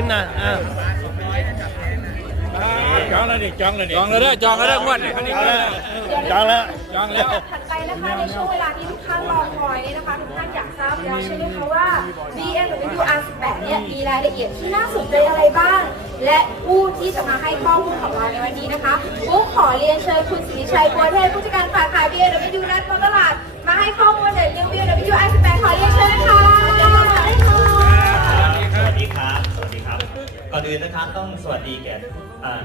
ยิ้มหนะอ่าจองแล้วดิจองแล้วดิจองแล้วเด้อจองแล้วเด้องวดนี่คันนี้เอาละจองแล้วจองแล้วถัดไปนะคะในช่วงเวลาที่ทุกท่านรอคอยนี่นะคะทุกท่านอยากทราบแล้วใช่ไหมคะว่า BMW R18 เนี่ยมีรายละเอียดที่น่าสนใจอะไรบ้าง และผู้ที่จะมาให้ข้อมูลกับเราในวันนี้นะคะปุ๊กขอเรียนเชิญคุณศรีชัยบัวเทพผู้จัดการฝ่ายขาย BMW นัดมอตลาด มาให้ข้อมูลเกี่ยวกับ BMW R18 ขอเรียนเชิญค่ะได้ค่ะสวัสดีครับสวัสดีครับ ก่อนอื่นนะครับต้องสวัสดีแก่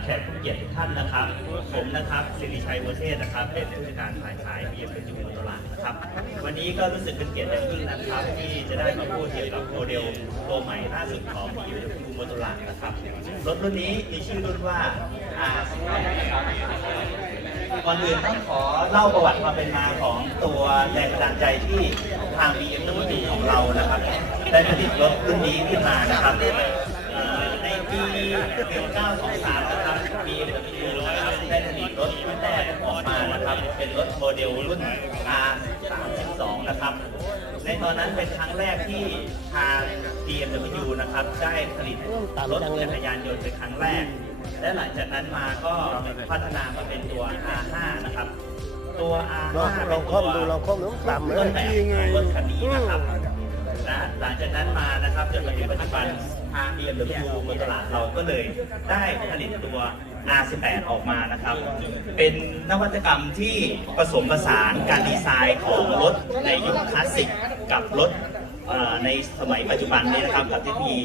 แขกผู้เกียรติทุกท่านนะครับ ผมนะครับสิริชัยบัวเทศนะครับ เป็นผู้จัดการฝ่ายขาย BMW มอเตอร์ลาดนะครับ วันนี้ก็รู้สึกเป็นเกียรติอย่างยิ่งนะครับ ที่จะได้มาพูดเกี่ยวกับโมเดลตัวใหม่ล่าสุดของ BMW มอเตอร์ลาดนะครับรถรุ่นนี้มีชื่อรุ่นว่า R18 นะครับก่อนอื่นต้องขอเล่าประวัติความเป็นมาของตัวแรงบันดาลใจที่ทาง BMW ของเรานะครับได้ผลิตรถรุ่นนี้ขึ้นมานะครับ ปี1923นะครับ BMW นะครับได้ผลิตรถรุ่นแรกออกมานะครับเป็นรถโมเดลรุ่น R32 นะครับ ในตอนนั้นเป็นครั้งแรกที่ทาง BMW นะครับได้ผลิตรถจักรยานยนต์เป็นครั้งแรก และหลังจากนั้นมาก็พัฒนามาเป็นตัว R5 นะครับตัว R5 ลองลองคล่อมดูลองคล่อมดูต่ำเลต้ยนแบบของรถคันนี้นะครับนะหลังจากนั้นมานะครับจนมาถึงปัจจุบัน ทาง BMW บนตลาดเราก็เลยได้ผลิตตัว R18 ออกมานะครับ เป็นนวัตกรรมที่ผสมผสานการดีไซน์ของรถในยุคคลาสสิกกับรถในสมัยปัจจุบันนี้นะครับกับเทคโนโลยี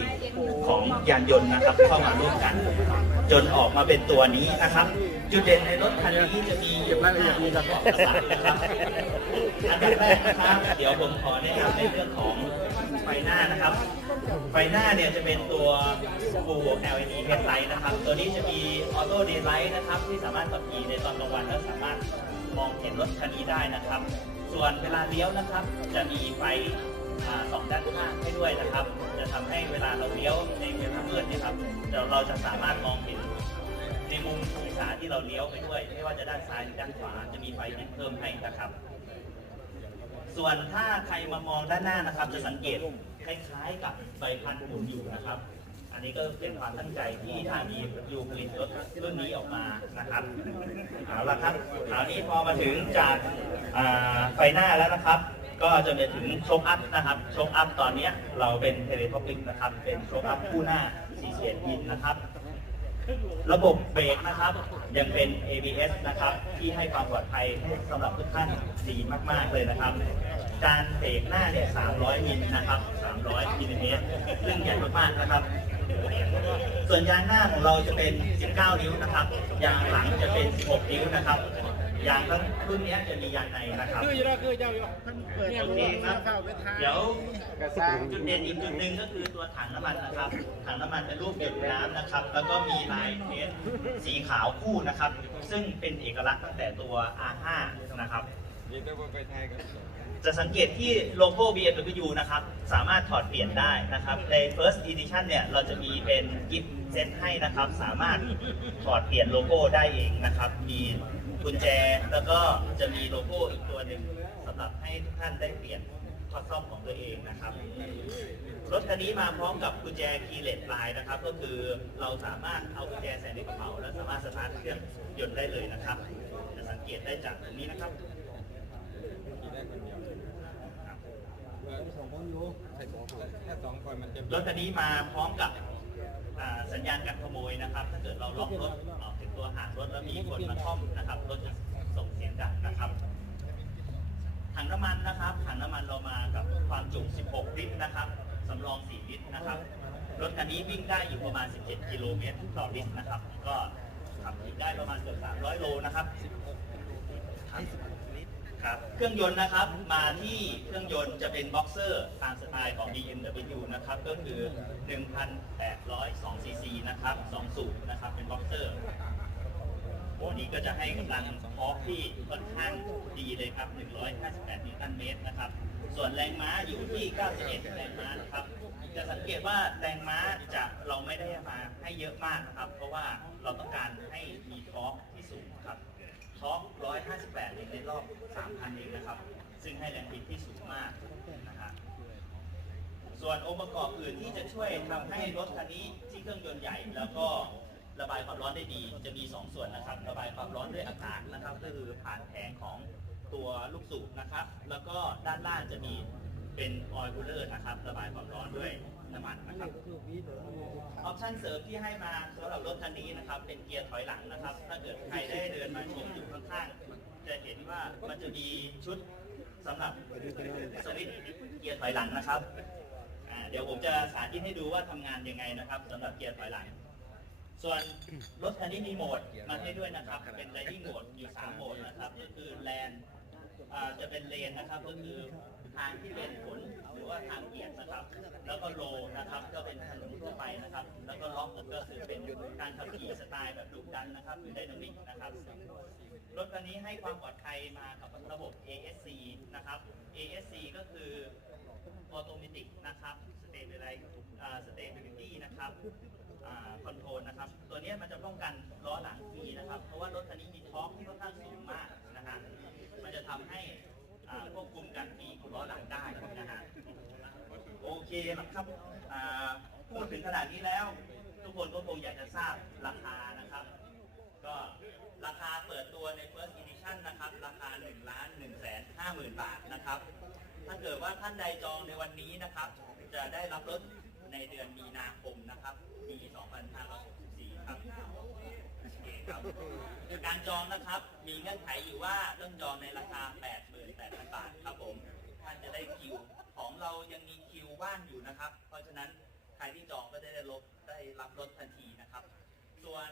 ของยานยนต์นะครับเข้ามาร่วมกัน จนออกมาเป็นตัวนี้นะครับ จุดเด่นในรถคันนี้จะมีรายละเอียดมีระบบประสานนะครับอันดับแรกนะครับเดี๋ยวผมขอแนะนำในเรื่องของไฟหน้านะครับ ไฟหน้าเนี่ยจะเป็นตัว Full LED headlight นะครับ ตัวนี้จะมี Auto Daylight นะครับ ที่สามารถขับขี่ในตอนกลางวันแล้วสามารถมองเห็นรถคันนี้ได้นะครับ ส่วนเวลาเลี้ยวนะครับ จะมีไฟอ่าสองด้านข้างให้ด้วยนะครับ จะทำให้เวลาเราเลี้ยวในเวลามืดนยครับเดี๋ยวเราจะสามารถมองเห็น ในมุมองศาที่เราเลี้ยวไปด้วย ไม่ว่าจะด้านซ้ายหรือด้านขวา จะมีไฟติดเพิ่มให้นะครับ ส่วนถ้าใครมามองด้านหน้านะครับ จะสังเกตคล้ายๆ กับใบพัดหมุนอยู่นะครับ อันนี้ก็เป็นความตั้งใจที่ทางมียูผลิตรถรุ่นนี้ออกมานะครับเอาละครับคราวนี้พอมาถึงจากอ่าไฟหน้าแล้วนะครับ ก็จะมาถึงโชคอัพนะครับโชคอัพตอนนี้เราเป็นเทเลทอปิกนะครับ เป็นโชคอัพคู่หน้าสีเสียดินนะครับ ระบบเบรกนะครับ ยังเป็น ABS นะครับ ที่ให้ความปลอดภัยสำหรับทุกท่านดีมาก ๆ เลยนะครับ การเบรกหน้าเนี่ย 300 มิลนะครับ 300มิลลิเมตรซึ่งใหญ่มากๆนะครับ ส่วนยางหน้าของเราจะเป็น 19 นิ้วนะครับ ยางหลังจะเป็น 16 นิ้วนะครับ ยางทั้งรุ่นเนี้ยจะมียางในนะครับคืออยู่แล้วคือเจ้าอยู่โอเคครับเดี๋ยวจุดเด่นอีกจุดหนึ่งก็คือตัวถังน้ำมันนะครับ ถังน้ำมันเป็นรูปหยดน้ำนะครับ แล้วก็มีลายเพชรสีขาวคู่นะครับ ซึ่งเป็นเอกลักษณ์ตั้งแต่ตัว R5 นะครับ จะสังเกตที่โลโก้ BMW นะครับ สามารถถอดเปลี่ยนได้นะครับ ใน First Edition เนี่ย เราจะมีเป็นกิฟต์เซตให้นะครับ สามารถถอดเปลี่ยนโลโก้ได้เองนะครับ มีกุญแจแล้วก็จะมีโลโก้อีกตัวหนึ่งสำหรับให้ทุกท่านได้เปลี่ยนข้อซ่อมของตัวเองนะครับ รถคันนี้มาพร้อมกับกุญแจคีย์เลสไลน์นะครับ ก็คือเราสามารถเอากุญแจใส่ในกระเป๋า แล้วสามารถสตาร์ทเครื่องยนต์ได้เลยนะครับ จะสังเกตได้จากตรงนี้นะครับ รถคันนี้มาพร้อมกับอ่าสัญญาณการขโมยนะครับ ถ้าเกิดเราล็อกรถออกถึงตัวหางรถแล้วมีคนมาค่อมนะครับรถจะส่งเสียงดังนะครับถังน้ำมันนะครับถังน้ำมันเรามากับความจุ 16 ลิตรนะครับสำรอง 4 ลิตรนะครับ รถคันนี้วิ่งได้อยู่ประมาณ 17 กิโลเมตรต่อลิตรนะครับ ก็ขับได้ประมาณเกือบ300 โลนะครับ ครับ เครื่องยนต์นะครับ มาที่เครื่องยนต์จะเป็นบ็อกเซอร์ตามสไตล์ของ BMW นะครับ ก็คือ 1,802 ซีซีนะครับ 2 สูบนะครับ เป็นบ็อกเซอร์ตัวนี้ก็จะให้กำลังทอกที่ค่อนข้างดีเลยครับ 158 นิวตันเมตรนะครับ ส่วนแรงม้าอยู่ที่ 91 แรงม้านะครับ จะสังเกตว่าแรงม้าจะเราไม่ได้มาให้เยอะมากนะครับ เพราะว่าเราต้องการให้มีทอร์กที่สูงครับ ท็อร์ก158เองในรอบ 3,000 เองนะครับ ซึ่งให้แรงบิดที่สูงมากนะครับส่วนองค์ประกอบอื่นที่จะช่วยทำให้รถคันนี้ที่เครื่องยนต์ใหญ่ แล้วก็ระบายความร้อนได้ดี จะมี 2 ส่วนนะครับ ระบายความร้อนด้วยอากาศนะครับ ก็คือผ่านแผงของตัวลูกสูบนะครับ แล้วก็ด้านล่างจะมีเป็นออยล์คูลเลอร์นะครับ ระบายความร้อนด้วยน้ำมันนะครับ ชันเสริมที่ให้มาสำหรับรถคันนี้นะครับ เป็นเกียร์ถอยหลังนะครับ ถ้าเกิดใครได้เดินมาชมอยู่ข้างๆจะเห็นว่ามันจะมีชุดสำหรับสวิตช์เกียร์ถอยหลังนะครับอ่าเดี๋ยวผมจะสาธิตให้ดูว่าทำงานยังไงนะครับสำหรับเกียร์ถอยหลัง ส่วนรถคันนี้มีโหมดมาให้ด้วยนะครับ เป็น riding mode อยู่3โหมดนะครับก็คือแลนจะเป็นเลนนะครับก็คือทางที่เป็นผลหรือว่าทางเกียรนะครับ แล้วก็โลนะครับ ก็เป็นถนน นะครับ แล้วก็ล็อกก็คือเป็นการขับขี่สไตล์แบบดุดันนะครับหรือไดนามิกนะครับรถคันนี้ให้ความปลอดภัยมากับระบบ ASC นะครับ ASC ก็คือออโตเมติกนะครับ stability อ่า stability นะครับคอนโทรลนะครับ ตัวนี้มันจะป้องกันล้อหลังฟรีนะครับ เพราะว่ารถคันนี้มีท็อร์กที่ค่อนข้างสูงมากนะฮะมันจะทำให้ควบคุมการฟรีของล้อหลังได้นะฮะโอเคครับ ถึงขนาดนี้แล้ว ทุกคนก็คงอยากจะทราบราคานะครับ ก็ราคาเปิดตัวใน First Edition นะครับ ราคา1ล้าน1แสน5หมื่นบาทนะครับ ถ้าเกิดว่าท่านใดจองในวันนี้นะครับ จะได้รับรถในเดือนมีนาคมนะครับปี2564ครับโอเคครับการจองนะครับมีเงื่อนไขอยู่ว่าต้องจองในราคา 88,000 บาทครับผม ท่านจะได้คิว ของเรายังมีคิวว่างอยู่นะครับ รับรถทันทีนะครับ ส่วน